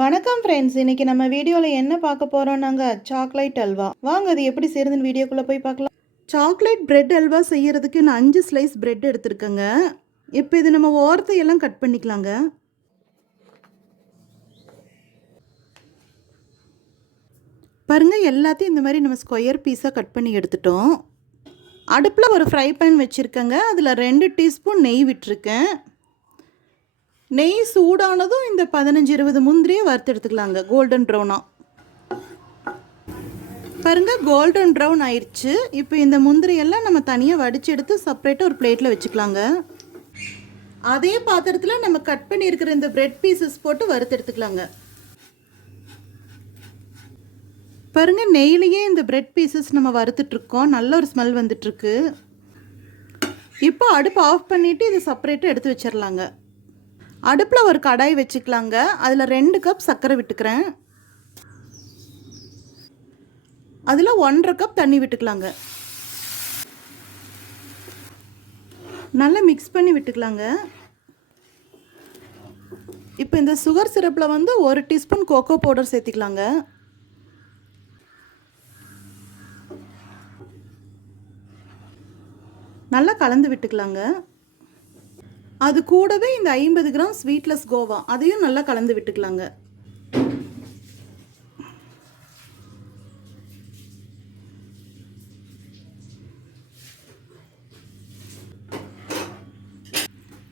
வணக்கம் ஃப்ரெண்ட்ஸ், இன்னைக்கு நம்ம வீடியோவில் என்ன பார்க்க போகிறோம்னாங்க சாக்லேட் அல்வா. வாங்க அது எப்படி செய்யறதுன்னு வீடியோக்குள்ளே போய் பார்க்கலாம். சாக்லேட் பிரெட் அல்வா செய்யறதுக்கு நான் 5 ஸ்லைஸ் பிரெட் எடுத்துருக்கேங்க. இப்போ இது நம்ம ஓரத்தையெல்லாம் கட் பண்ணிக்கலாங்க. பாருங்கள், எல்லாத்தையும் இந்த மாதிரி நம்ம ஸ்கொயர் பீஸாக கட் பண்ணி எடுத்துட்டோம். அடுப்பில் ஒரு ஃப்ரை பேன் வச்சுருக்கேங்க. அதில் 2 டீஸ்பூன் நெய் விட்டுருக்கேன். நெய் சூடானதும் இந்த 15-20 முந்திரியை வறுத்து எடுத்துக்கலாங்க, கோல்டன் ப்ரௌனாக. பாருங்கள், கோல்டன் ப்ரௌன் ஆயிடுச்சு. இப்போ இந்த முந்திரியெல்லாம் நம்ம தனியாக வடித்து எடுத்து செப்பரேட்டாக ஒரு பிளேட்டில் வச்சுக்கலாங்க. அதே பாத்திரத்தில் நம்ம கட் பண்ணியிருக்கிற இந்த பிரெட் பீசஸ் போட்டு வறுத்து எடுத்துக்கலாங்க. பாருங்கள், நெய்லேயே இந்த பிரெட் பீசஸ் நம்ம வறுத்துட்ருக்கோம். நல்ல ஒரு ஸ்மெல் வந்துட்டுருக்கு. இப்போ அடுப்பு ஆஃப் பண்ணிவிட்டு இது செப்பரேட்டாக எடுத்து வச்சிடலாங்க. அடுப்பில் ஒரு கடாய் வச்சுக்கலாங்க. அதில் 2 கப் சர்க்கரை விட்டுக்கிறேன். அதில் 1.5 கப் தண்ணி விட்டுக்கலாங்க. நல்லா மிக்ஸ் பண்ணி விட்டுக்கலாங்க. இப்போ இந்த சுகர் சிரப்பில் 1 டீஸ்பூன் கோகோ பவுடர் சேர்த்திக்கலாங்க. நல்லா கலந்து விட்டுக்கலாங்க. அது கூடவே இந்த 50 கிராம் ஸ்வீட்லெஸ் கோவா அதையும் நல்லா கலந்து விட்டுக்கலாங்க.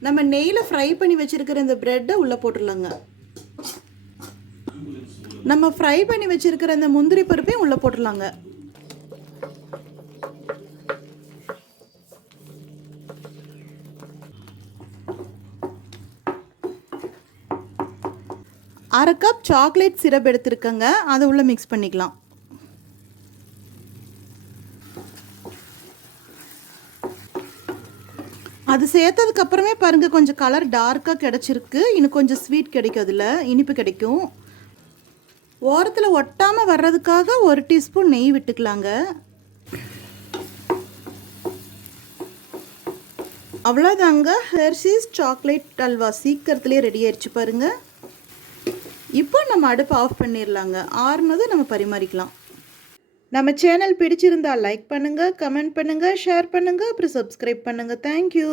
நம்ம நெய்யில் ஃப்ரை பண்ணி வச்சுருக்கிற இந்த ப்ரெட்டை உள்ளே போட்டுடலாங்க. நம்ம ஃப்ரை பண்ணி வச்சுருக்கிற இந்த முந்திரி பருப்பையும் உள்ளே போட்டுடலாங்க. அரை கப் சாக்லேட் சிரப் எடுத்துருக்கங்க. அதை உள்ளே மிக்ஸ் பண்ணிக்கலாம். அது சேர்த்ததுக்கப்புறமே பாருங்கள், கொஞ்சம் கலர் டார்க்காக கிடச்சிருக்கு. இன்னும் கொஞ்சம் ஸ்வீட் கிடைக்கும், அதில் இனிப்பு கிடைக்கும். ஓரத்தில் ஒட்டாமல் வர்றதுக்காக 1 டீஸ்பூன் நெய் விட்டுக்கலாங்க. அவ்வளோதாங்க, ஹெர்ஷீஸ் சாக்லேட் அல்வா சீக்கிரத்துலேயே ரெடி ஆயிடுச்சு பாருங்கள். இப்போ நம்ம அடுப்பு ஆஃப் பண்ணிடலாங்க. ஆறுனதும் நம்ம பரிமாறிக்கலாம். நம்ம சேனல் பிடிச்சிருந்தால் லைக் பண்ணுங்கள், கமெண்ட் பண்ணுங்கள், ஷேர் பண்ணுங்கள், அப்புறம் சப்ஸ்கிரைப் பண்ணுங்கள். தேங்க்யூ.